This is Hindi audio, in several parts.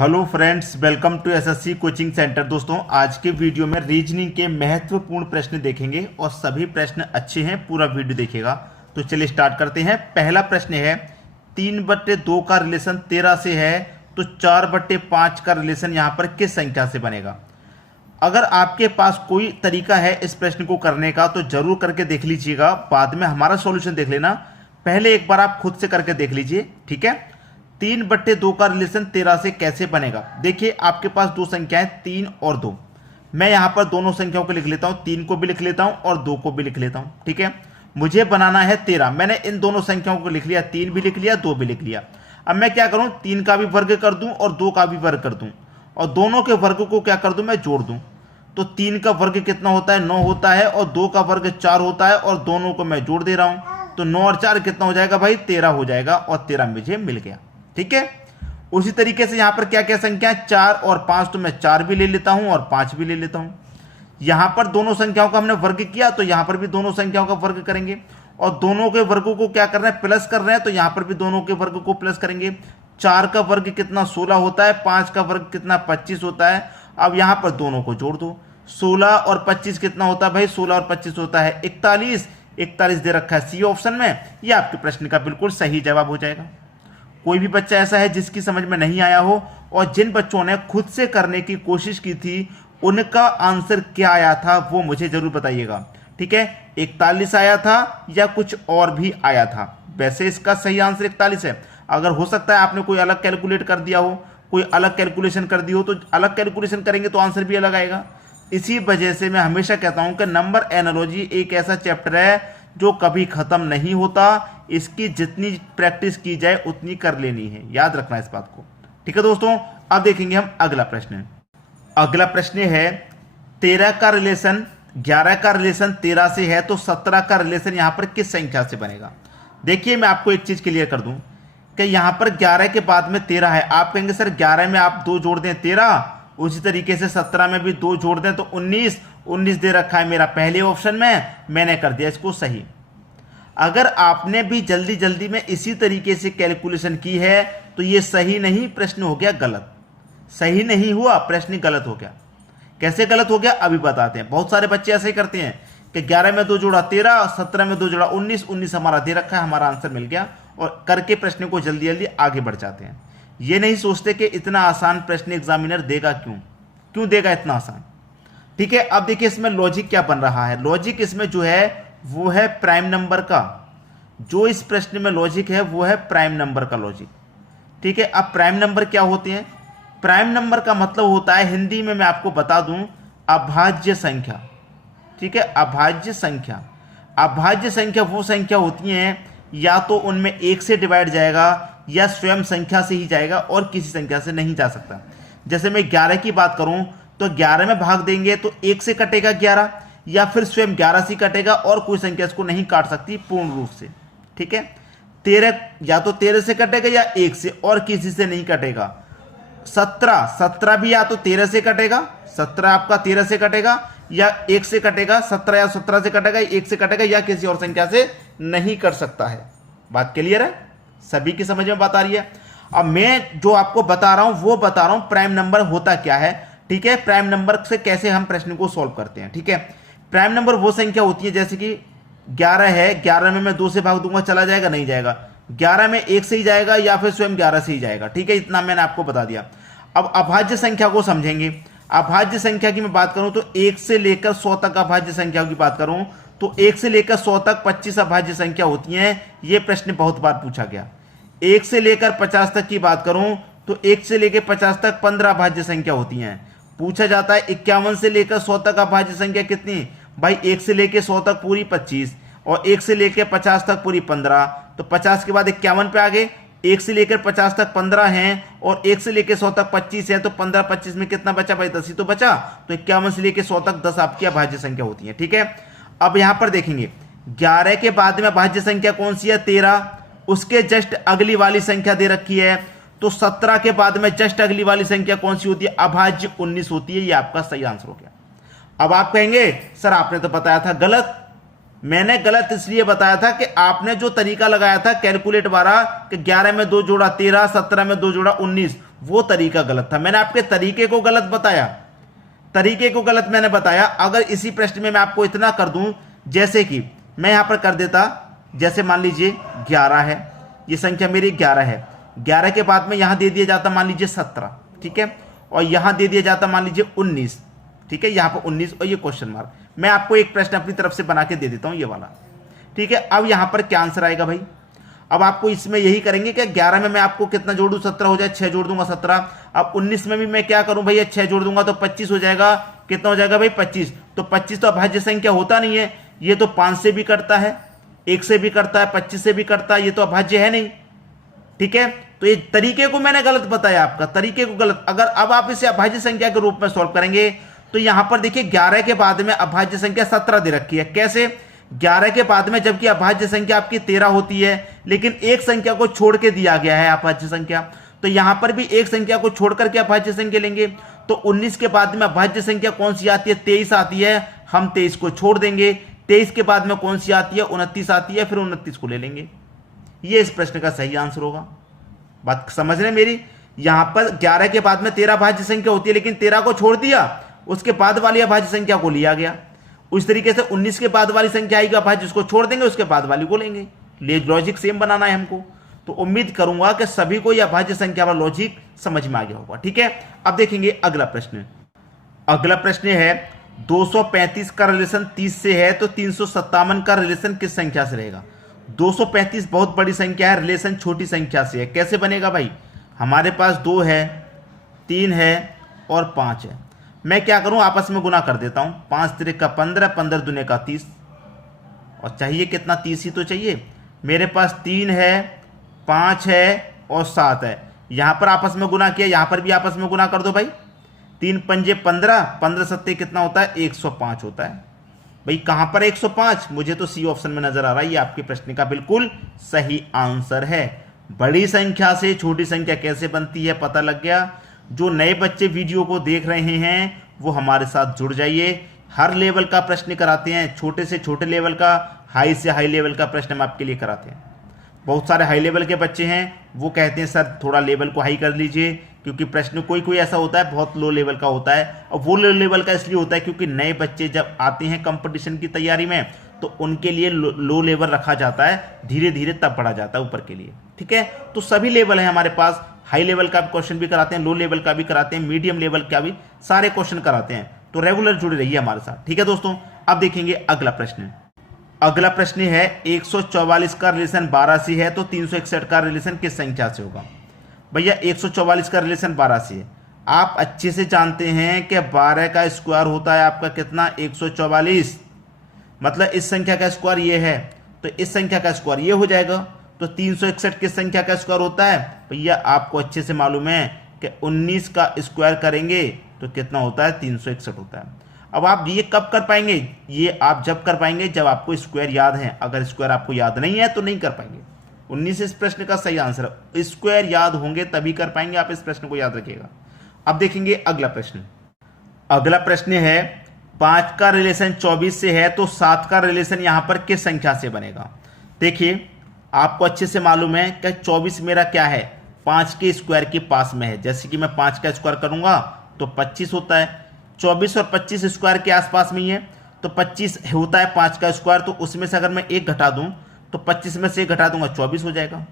Hello friends, welcome to SSC coaching centre. दोस्तों, आज के वीडियो में रीजनिंग के महत्वपूर्ण प्रश्न देखेंगे और सभी प्रश्न अच्छे हैं, पूरा वीडियो देखिएगा। तो चलिए स्टार्ट करते हैं। पहला प्रश्न है 3/2 का रिलेशन 13 से है, तो 4/5 का रिलेशन यहाँ पर किस संख्या से बनेगा। अगर आपके पास कोई तरीका है इस प्रश्न को करने का तो जरूर करके देख लीजिएगा, बाद में हमारा सॉल्यूशन देख लेना। पहले एक बार आप खुद से करके देख लीजिए, ठीक है। 3/2 का रिलेशन 13 से कैसे बनेगा। देखिए, आपके पास दो संख्याएं 3 और 2। मैं यहां पर दोनों संख्याओं को लिख लेता हूं, 3 को भी लिख लेता हूं और 2 को भी लिख लेता हूं, ठीक है। मुझे बनाना है 13। मैंने इन दोनों संख्याओं को लिख लिया, 3 भी लिख लिया, 2 भी लिख लिया। अब मैं क्या करूं, 3 का भी वर्ग कर दूं और 2 का भी वर्ग कर दूं और दोनों के वर्ग को क्या कर दूं, मैं जोड़ दूं। तो 3 का वर्ग कितना होता है, 9 होता है और 2 का वर्ग 4 होता है और दोनों को मैं जोड़ दे रहा हूं। तो 9 और 4 कितना हो जाएगा भाई, 13 हो जाएगा और 13 मुझे मिल गया, ठीक है। उसी तरीके से यहां पर क्या क्या संख्या, 4 और 5, तो मैं 4 भी ले लेता हूं और 5 भी ले लेता हूं। यहां पर दोनों संख्याओं का हमने वर्ग किया, तो यहां पर भी दोनों संख्याओं का वर्ग करेंगे और दोनों के वर्गों को क्या कर रहे हैं, प्लस कर रहे हैं, तो यहां पर भी दोनों के वर्ग को प्लस करेंगे। 4 का वर्ग कितना 16 होता है, 5 का वर्ग कितना 25 होता है। अब यहां पर दोनों को जोड़ दो, 16 और 25 कितना होता है भाई, 16 और 25 होता है 41। 41 दे रखा है सी ऑप्शन में, यह आपके प्रश्न का बिल्कुल सही जवाब हो जाएगा। कोई भी बच्चा ऐसा है जिसकी समझ में नहीं आया हो और जिन बच्चों ने खुद से करने की कोशिश की थी उनका आंसर क्या आया था वो मुझे जरूर बताइएगा, ठीक है। 41 आया था या कुछ और भी आया था। वैसे इसका सही आंसर 41 है। अगर हो सकता है आपने कोई अलग कैलकुलेट कर दिया हो, कोई अलग कैलकुलेशन कर दी हो, तो अलग कैलकुलेशन करेंगे तो आंसर भी अलग आएगा। इसी वजह से मैं हमेशा कहता हूं कि नंबर एनालॉजी एक ऐसा चैप्टर है जो कभी खत्म नहीं होता। इसकी जितनी प्रैक्टिस की जाए उतनी कर लेनी है, याद रखना इस बात को, ठीक है दोस्तों। अब देखेंगे हम अगला प्रश्न। अगला प्रश्न है 13 का रिलेशन 11 का रिलेशन 13 से है, तो 17 का रिलेशन यहां पर किस संख्या से बनेगा। देखिए, मैं आपको एक चीज क्लियर कर दूं कि यहां पर 11 के बाद में 13 है। आप कहेंगे सर 11 में आप 2 जोड़ दें 13, उसी तरीके से 17 में भी 2 जोड़ दें तो 19 दे रखा है मेरा पहले ऑप्शन में, मैंने कर दिया इसको सही। अगर आपने भी जल्दी जल्दी में इसी तरीके से कैलकुलेशन की है तो ये सही नहीं, प्रश्न हो गया गलत। सही नहीं हुआ, प्रश्न गलत हो गया। कैसे गलत हो गया अभी बताते हैं। बहुत सारे बच्चे ऐसे ही करते हैं कि 11 में 2 जोड़ा 13, 17 में 2 जोड़ा 19 हमारा दे रखा है, हमारा आंसर मिल गया और करके प्रश्न को जल्दी जल्दी आगे बढ़ जाते हैं। ये नहीं सोचते कि इतना आसान प्रश्न एग्जामिनर देगा क्यों देगा इतना आसान, ठीक है। अब देखिए इसमें लॉजिक क्या बन रहा है। लॉजिक इसमें जो है वो है प्राइम नंबर का। जो इस प्रश्न में लॉजिक है वो है प्राइम नंबर का लॉजिक, ठीक है। अब प्राइम नंबर क्या होते हैं, प्राइम नंबर का मतलब होता है, हिंदी में मैं आपको बता दूं, अभाज्य संख्या, ठीक है। अभाज्य संख्या, अभाज्य संख्या वो संख्या होती हैं या तो उनमें 1 से डिवाइड जाएगा या स्वयं संख्या से ही जाएगा और किसी संख्या से नहीं जा सकता। जैसे मैं 11 की बात करूं तो 11 में भाग देंगे तो 1 से कटेगा 11 या फिर स्वयं 11 से कटेगा और कोई संख्या इसको नहीं काट सकती पूर्ण रूप से, ठीक है। 13 या तो 13 से कटेगा या 1 से और किसी से नहीं कटेगा। 17 भी या तो 13 से कटेगा, 17 आपका 13 से कटेगा या 1 से कटेगा, 17 या 17 से कटेगा, 1 से कटेगा या किसी और संख्या से नहीं कर सकता है। बात क्लियर है, सभी की समझ में बात आ रही है। अब मैं जो आपको बता रहा हूं वो बता रहा हूं प्राइम नंबर होता क्या है, ठीक है। प्राइम नंबर से कैसे हम प्रश्न को सॉल्व करते हैं, ठीक है। प्राइम नंबर वो संख्या होती है जैसे कि 11 है, 11 में मैं 2 से भाग दूंगा, चला जाएगा नहीं जाएगा। 11 में 1 से ही जाएगा या फिर स्वयं 11 से ही जाएगा, ठीक है। इतना मैंने आपको बता दिया। अब अभाज्य संख्या को समझेंगे। अभाज्य संख्या की मैं बात करूं तो 1 से लेकर 100 तक अभाज्य संख्या की बात करूं तो 1 से लेकर 100 तक 25 अभाज्य संख्या होती हैं। यह प्रश्न बहुत बार पूछा गया। 1 से लेकर 50 तक की बात करूं तो 1 से लेकर 50 तक 15 अभाज्य संख्या होती हैं। पूछा जाता है 51 से लेकर 100 तक अभाज्य संख्या कितनी, भाई 1 से लेकर 100 तक पूरी 25 और 1 से लेकर 50 तक पूरी 15। तो 50 के बाद 51 पे आ गए। 1 से लेकर 50 तक 15 हैं और 1 से लेकर 100 तक 25 है, तो 15 25 में कितना बचा भाई, 10 ही तो बचा। तो 51 से लेकर 100 तक 10 आपकी अभाज्य संख्या होती है, ठीक है। अब यहां पर देखेंगे 11 के बाद में अभाज्य संख्या कौन सी है, 13। उसके जस्ट अगली वाली संख्या दे रखी है। तो 17 के बाद में जस्ट अगली वाली संख्या कौन सी होती है, अभाज्य 19 होती है। ये आपका सही आंसर हो गया। अब आप कहेंगे सर आपने तो बताया था गलत, मैंने गलत इसलिए बताया था कि आपने जो तरीका लगाया था कैलकुलेट वाला कि 11 में 2 जोड़ा 13, 17 में 2 जोड़ा 19, वो तरीका गलत था। मैंने आपके तरीके को गलत बताया, तरीके को गलत मैंने बताया। अगर इसी प्रश्न में मैं आपको इतना कर दूं, जैसे कि मैं यहां पर कर देता, जैसे मान लीजिए 11 है, ये संख्या मेरी 11 है, 11 के बाद में यहां दे दिया जाता मान लीजिए 17, ठीक है, और यहां दे दिया जाता मान लीजिए 19, ठीक है, यहां पर 19 और ये क्वेश्चन मार्क। मैं आपको एक प्रश्न अपनी तरफ से बना के दे देता हूं, ये वाला, ठीक है। अब यहां पर क्या आंसर आएगा भाई? अब आपको इसमें यही करेंगे कि 11 में मैं आपको कितना जोड़ दूं, 17 हो जाए, 6 जोड़ दूंगा 17। अब 19 में भी मैं क्या करूं भैया, 6 जोड़ दूंगा तो 25 हो जाएगा। कितना हो जाएगा भाई? 25। तो 25 तो अभाज्य संख्या होता नहीं है, ये तो 5 से भी कटता है, 1 से भी कटता है, 25 से भी कटता है, ये तो अभाज्य है नहीं, ठीक है। तो ये तरीके को मैंने गलत बताया, आपका तरीके को गलत। अगर अब आप इसे अभाज्य संख्या के रूप में सॉल्व करेंगे तो यहां पर देखिए 11 के बाद में अभाज्य संख्या 17 दे रखी है। कैसे? 11 के बाद में जबकि अभाज्य संख्या आपकी 13 होती है, लेकिन एक संख्या को छोड़ के दिया गया है अभाज्य संख्या, तो यहां पर भी एक संख्या को छोड़ करके अभाज्य संख्या लेंगे। तो 19 के बाद में अभाज्य संख्या कौन सी आती है? 23 आती है, हम 23 को छोड़ देंगे। 23 के बाद में कौन सी आती है? 29 आती है, फिर 29 को ले लेंगे। ये इस प्रश्न का सही आंसर होगा। बात समझ रहे हैं मेरी? यहां पर 11 के बाद में 13 अभाज्य संख्या होती है, लेकिन 13 को छोड़ दिया, उसके बाद वाली अभाज्य संख्या को लिया गया। उस तरीके से 19 के बाद वाली संख्या आएगी अभाज्य, उसको छोड़ देंगे, उसके बाद वाली को लेंगे। लॉजिक सेम बनाना है हमको। तो उम्मीद करूंगा कि सभी को यह अभाज्य संख्या वाला लॉजिक समझ में आ गया होगा, ठीक है। अब देखेंगे अगला प्रश्न। अगला प्रश्न है 235 का रिलेशन 30 से है तो 357 का रिलेशन किस संख्या से रहेगा? 235 बहुत बड़ी संख्या है, रिलेशन छोटी संख्या से है। कैसे बनेगा भाई? हमारे पास 2 है, 3 है और 5 है। मैं क्या करूं, आपस में गुना कर देता हूं। 5 तिरे का 15, 15 दूने का 30, और चाहिए कितना? 30 ही तो चाहिए। मेरे पास 3 है, 5 है और 7 है। यहां पर आपस में गुना किया, यहां पर भी आपस में गुना कर दो भाई। 3 पंजे 15, 15 सत्ते कितना होता है? 105 होता है। भाई कहां पर 105? मुझे तो सी ऑप्शन में नजर आ रहा है। ये आपके प्रश्न का बिल्कुल सही आंसर है। बड़ी संख्या से छोटी संख्या कैसे बनती है पता लग गया। जो नए बच्चे वीडियो को देख रहे हैं वो हमारे साथ जुड़ जाइए। हर लेवल का प्रश्न कराते हैं, छोटे से छोटे लेवल का, हाई से हाई लेवल का प्रश्न हम आपके लिए कराते हैं। बहुत सारे हाई लेवल के बच्चे हैं, वो कहते हैं सर थोड़ा लेवल को हाई कर लीजिए, क्योंकि प्रश्न कोई कोई ऐसा होता है बहुत लो लेवल का होता है। और वो लो लेवल का इसलिए होता है क्योंकि नए बच्चे जब आते हैं कंपटीशन की तैयारी में तो उनके लिए लो लेवल रखा जाता है, धीरे धीरे तब बढ़ा जाता है ऊपर के लिए, ठीक है। तो सभी लेवल है हमारे पास, हाई लेवल का क्वेश्चन भी कराते हैं, लो लेवल का भी कराते हैं, मीडियम लेवल का भी सारे क्वेश्चन कराते हैं। तो रेगुलर जुड़े रहिए हमारे साथ, ठीक है दोस्तों। अब देखेंगे अगला प्रश्न। अगला प्रश्न है 144 का रिलेशन 12 से है तो 361 का रिलेशन किस संख्या से होगा? भैया 144 का रिलेशन 12 से है। आप अच्छे से जानते हैं कि 12 का स्क्वायर होता है आपका कितना? 144। मतलब इस संख्या का स्क्वायर ये है तो इस संख्या का स्क्वायर ये हो जाएगा। तो 361 किस संख्या का स्क्वायर होता है? भैया आपको अच्छे से मालूम है कि 19 का स्क्वायर करेंगे तो कितना होता है? 361 होता है। अब आप ये कब कर पाएंगे? ये आप जब कर पाएंगे जब आपको स्क्वायर याद है। अगर स्क्वायर आपको याद नहीं है तो नहीं कर पाएंगे। 19 इस प्रश्न का सही आंसर है। स्क्वायर याद होंगे तभी कर पाएंगे, आप इस प्रश्न को याद रखिएगा। अब देखेंगे अगला प्रश्न। अगला प्रश्न है 5 का रिलेशन 24 से है तो 7 का रिलेशन यहां पर किस संख्या से बनेगा? देखिए आपको अच्छे से मालूम है कि 24 मेरा क्या है? 5 के स्क्वायर के पास में है। जैसे कि मैं 5 का स्क्वायर करूंगा तो 25 होता है। 24 और 25 स्क्वायर के आसपास में ही है तो 25 होता है 5 का स्क्वायर। तो उसमें से अगर मैं 1 घटा दूं तो 25 में से 1 घटा दूंगा 24 हो जाएगा।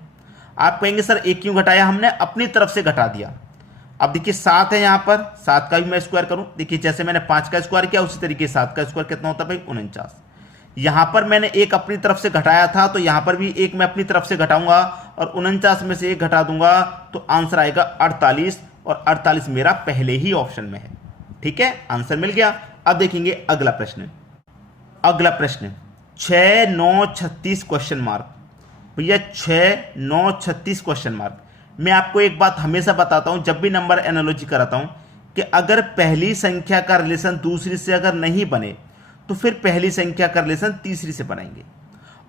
आप कहेंगे सर 1 क्यों घटाया? हमने अपनी तरफ से घटा दिया। अब देखिए 7 है यहाँ पर, 7 का भी मैं स्क्वायर करूं, देखिए जैसे मैंने 5 का स्क्वायर किया उसी तरीके 7 का स्क्वायर कितना होता है भाई? 49। यहां पर मैंने 1 अपनी तरफ से घटाया था तो यहां पर भी 1 मैं अपनी तरफ से घटाऊंगा और 49 में से 1 घटा दूंगा तो आंसर आएगा 48। और 48 मेरा पहले ही ऑप्शन में है, ठीक है। आंसर मिल गया। अब देखेंगे अगला प्रश्न। अगला प्रश्न 6 9 36 क्वेश्चन मार्क। भैया 6 9 36 क्वेश्चन मार्क। मैं आपको एक बात हमेशा बताता हूं जब भी नंबर एनालॉजी कराता हूं कि अगर पहली संख्या का रिलेशन दूसरी से अगर नहीं बने तो फिर पहली संख्या का रिलेशन तीसरी से बनाएंगे।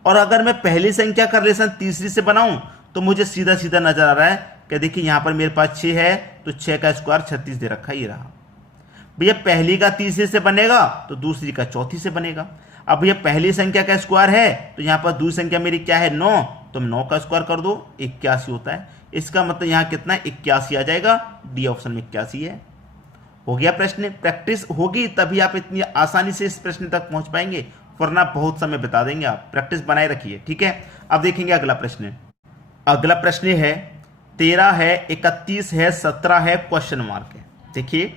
और अगर मैं पहली संख्या का रिलेशन तीसरी से बनाऊं तो मुझे सीधा सीधा नजर आ रहा है कि देखिए यहां पर मेरे पास 6 है तो 6 का स्क्वायर 36 दे रखा, ये रहा। भैया पहली का तीसरी से बनेगा तो दूसरी का चौथी से बनेगा। अब ये पहली संख्या का स्क्वायर है तो यहाँ पर दूसरी संख्या मेरी क्या है 9, तो 9 का स्क्वायर कर दो 81 होता है। इसका मतलब यहाँ कितना 81 आ जाएगा, डी ऑप्शन में 81 है। हो गया प्रश्न। प्रैक्टिस होगी तभी आप इतनी आसानी से इस प्रश्न तक पहुंच पाएंगे, वरना बहुत समय बता देंगे आप। प्रैक्टिस बनाए रखिए, ठीक है। अब देखेंगे अगला प्रश्न। अगला प्रश्न है 13 है, 31 है, 17 है, क्वेश्चन मार्क है। देखिए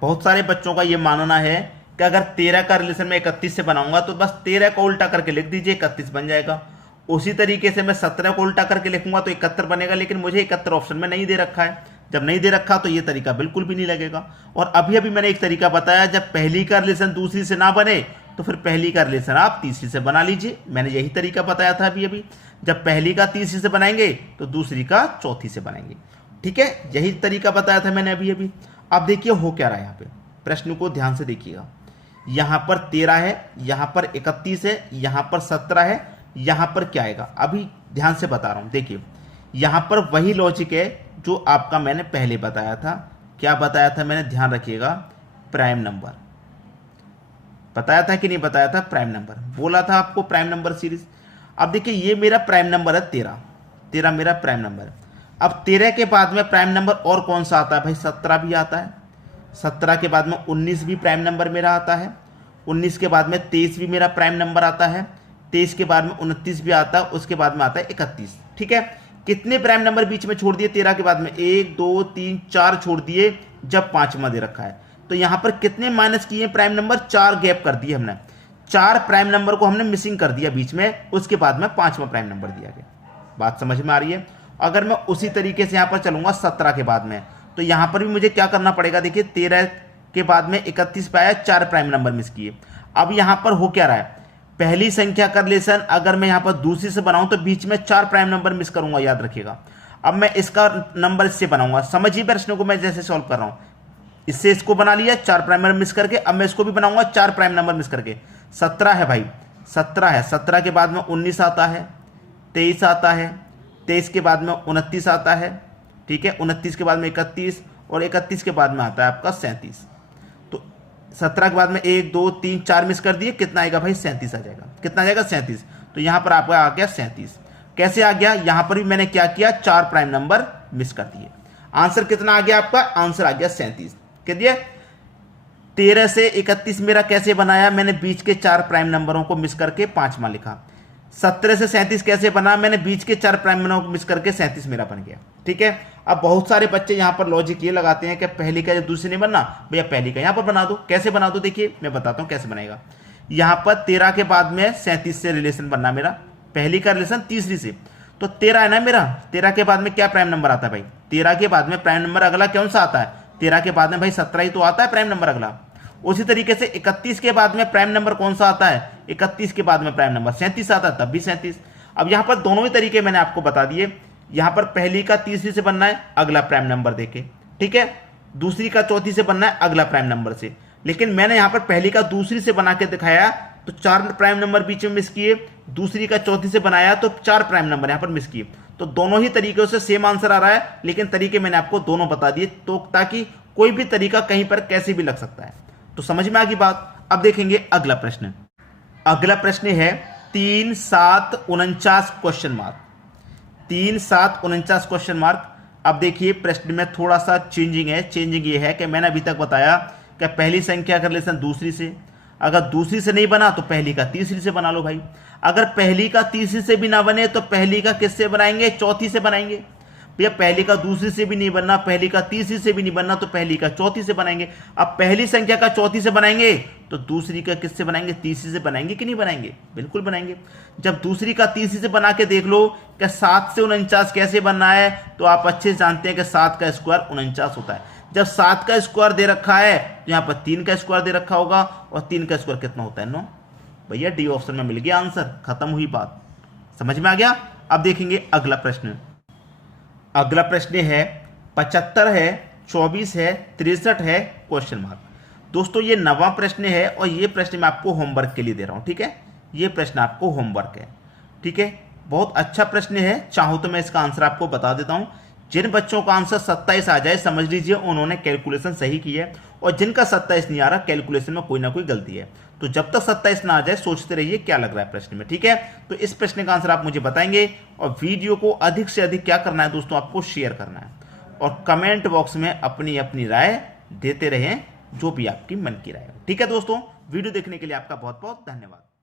बहुत सारे बच्चों का ये मानना है कि अगर 13 का रिलेशन मैं 31 से बनाऊंगा तो बस 13 को उल्टा करके लिख दीजिए 31 बन जाएगा। उसी तरीके से मैं 17 को उल्टा करके लिखूंगा तो 71 बनेगा, लेकिन मुझे 71 ऑप्शन में नहीं दे रखा है। जब नहीं दे रखा तो ये तरीका बिल्कुल भी नहीं लगेगा। और अभी अभी मैंने एक तरीका बताया, जब पहली का रिलेशन दूसरी से ना बने तो फिर पहली का रिलेशन आप तीसरी से बना लीजिए। मैंने यही तरीका बताया था अभी अभी। जब पहली का तीसरी से बनाएंगे तो दूसरी का चौथी से बनाएंगे, ठीक है। यही तरीका बताया था मैंने अभी अभी। अब देखिए हो क्या रहा है यहाँ पे, प्रश्न को ध्यान से देखिएगा। यहाँ पर 13 है, यहाँ पर 31 है, यहाँ पर 17 है, यहाँ पर क्या आएगा अभी ध्यान से बता रहा हूँ। देखिए यहाँ पर वही लॉजिक है जो आपका मैंने पहले बताया था। क्या बताया था मैंने, ध्यान रखिएगा, प्राइम नंबर बताया था कि नहीं बताया था, प्राइम नंबर बोला था आपको, प्राइम नंबर सीरीज। अब देखिए ये मेरा प्राइम नंबर है 13, 13 मेरा प्राइम नंबर है। अब 13 के बाद में प्राइम नंबर और कौन सा आता है भाई, 17 भी आता है। 17 के बाद में 19 भी प्राइम नंबर मेरा आता है। 19 के बाद में 23 भी मेरा प्राइम नंबर आता है। 23 के बाद में 29 भी आता है। उसके बाद में आता है 31, ठीक है। कितने प्राइम नंबर बीच में छोड़ दिए 13 के बाद में, 1 2 3 4 छोड़ दिए, जब पांचवा दे रखा है। तो यहां पर कितने माइनस किए प्राइम नंबर, 4 गैप कर दिए हमने। 4 प्राइम नंबर को हमने मिसिंग कर दिया बीच में, उसके बाद में पांचवा प्राइम नंबर दिया गया। बात समझ में आ रही है। अगर मैं उसी तरीके से यहां पर चलूंगा 17 के बाद में, तो यहां पर भी मुझे क्या करना पड़ेगा। देखिए 13 के बाद में 31 पे आया, 4 प्राइम नंबर मिस किए। अब यहां पर हो क्या रहा है, पहली संख्या का रिलेशन अगर मैं यहां पर दूसरी से बनाऊं तो बीच में 4 प्राइम नंबर मिस करूंगा, याद रखिएगा। अब मैं इसका नंबर इससे बनाऊंगा, समझिए प्रश्न को मैं जैसे सॉल्व कर रहा हूं। इससे इसको बना लिया 4 प्राइम नंबर मिस करके, अब मैं इसको भी बनाऊंगा 4 प्राइम नंबर मिस करके। 17 है भाई, 17 है। 17 के बाद में 19 आता है, 23 आता है, 23 के बाद में 29 आता है, ठीक है। 29 के बाद में 31 और 31 के बाद में आता है आपका 37। तो 17 के बाद में 1 2 3 4 मिस कर दिए, कितना आएगा भाई, 37 आ जाएगा। कितना आ जाएगा, 37। तो यहां पर आपका आ गया 37। कैसे आ गया, यहां पर भी मैंने क्या किया, 4 प्राइम नंबर मिस कर दिए। आंसर कितना आ गया आपका, आंसर आ गया 37। कह दिया 13 से 31 मेरा कैसे बनाया, मैंने बीच के 4 प्राइम नंबरों को मिस करके पांचवा लिखा। 17 से 37 कैसे बना, मैंने बीच के 4 प्राइम नंबरों को मिस करके 37 मेरा बन गया, ठीक है। अब बहुत सारे बच्चे यहां पर लॉजिक ये लगाते हैं कि पहली का दूसरी नहीं बनना, भैया पहली का यहां पर बना दो। कैसे बना दो, देखिए मैं बताता हूं कैसे बनेगा। यहां पर 13 के बाद में 37 से रिलेशन बनना मेरा, पहली का रिलेशन तीसरी से। तो 13 है ना मेरा, 13 के बाद में क्या प्राइम नंबर आता है भाई, 13 के बाद में प्राइम नंबर अगला कौन सा आता है, 13 के बाद में भाई 17 ही तो आता है प्राइम नंबर अगला। उसी तरीके से 31 के बाद में प्राइम नंबर कौन सा आता है, 31 के बाद में प्राइम नंबर 37 आता है, तब भी 37। अब यहां पर दोनों ही तरीके मैंने आपको बता दिए। यहां पर पहली का तीसरी से बनना है अगला प्राइम नंबर देके, ठीक है। दूसरी का चौथी से बनना है अगला प्राइम नंबर से। लेकिन मैंने यहां पर पहली का दूसरी से बना के दिखाया तो 4 प्राइम नंबर बीच में मिस किए, दूसरी का चौथी से बनाया तो 4 प्राइम नंबर यहां पर मिस किए। तो दोनों ही तरीकों से सेम आंसर आ रहा है, लेकिन तरीके मैंने आपको दोनों बता दिए, तो ताकि कोई भी तरीका कहीं पर कैसे भी लग सकता है। तो समझ में आ गई बात। अब देखेंगे अगला प्रश्न। अगला प्रश्न है 3 7 49 क्वेश्चन मार्क, 3 7 49 क्वेश्चन मार्क। अब देखिए प्रश्न में थोड़ा सा चेंजिंग है। चेंजिंग ये है कि मैंने अभी तक बताया कि पहली संख्या का रिलेशन दूसरी से, अगर दूसरी से नहीं बना तो पहली का तीसरी से बना लो भाई। अगर पहली का तीसरी से भी ना बने तो पहली का किससे बनाएंगे, चौथी से बनाएंगे। भैया पहली का दूसरी से भी नहीं बनना, पहली का तीसरी से भी नहीं बनना, तो पहली का चौथी से बनाएंगे। अब पहली संख्या का चौथी से बनाएंगे तो दूसरी का किससे बनाएंगे, तीसरी से बनाएंगे कि नहीं बनाएंगे, बिल्कुल बनाएंगे। जब दूसरी का तीसरी से बना के देख लो कि 7 से 49 कैसे बनना है, तो आप अच्छे से जानते हैं कि 7 का स्क्वायर 49 होता है। जब 7 का स्क्वायर दे रखा है तो यहाँ पर 3 का स्क्वायर दे रखा होगा, और 3 का स्क्वायर कितना होता है, 9। भैया डी ऑप्शन में मिल गया आंसर, खत्म हुई बात। समझ में आ गया। अब देखेंगे अगला प्रश्न। अगला प्रश्न है 75 है, 24 है, 63 है क्वेश्चन मार्क। दोस्तों ये 9वां प्रश्न है और ये प्रश्न मैं आपको होमवर्क के लिए दे रहा हूं, ठीक है। ये प्रश्न आपको होमवर्क है, ठीक है। बहुत अच्छा प्रश्न है, चाहूं तो मैं इसका आंसर आपको बता देता हूं। जिन बच्चों का आंसर 27 आ जाए समझ लीजिए उन्होंने कैलकुलेशन सही की है, और जिनका 27 नहीं आ रहा कैलकुलेशन में कोई ना कोई गलती है। तो जब तक 27 ना आ जाए सोचते रहिए क्या लग रहा है प्रश्न में, ठीक है। तो इस प्रश्न का आंसर आप मुझे बताएंगे और वीडियो को अधिक से अधिक क्या करना है दोस्तों, आपको शेयर करना है और कमेंट बॉक्स में अपनी अपनी राय देते रहें, जो भी आपकी मन की राय हो, ठीक है दोस्तों। वीडियो देखने के लिए आपका बहुत बहुत धन्यवाद।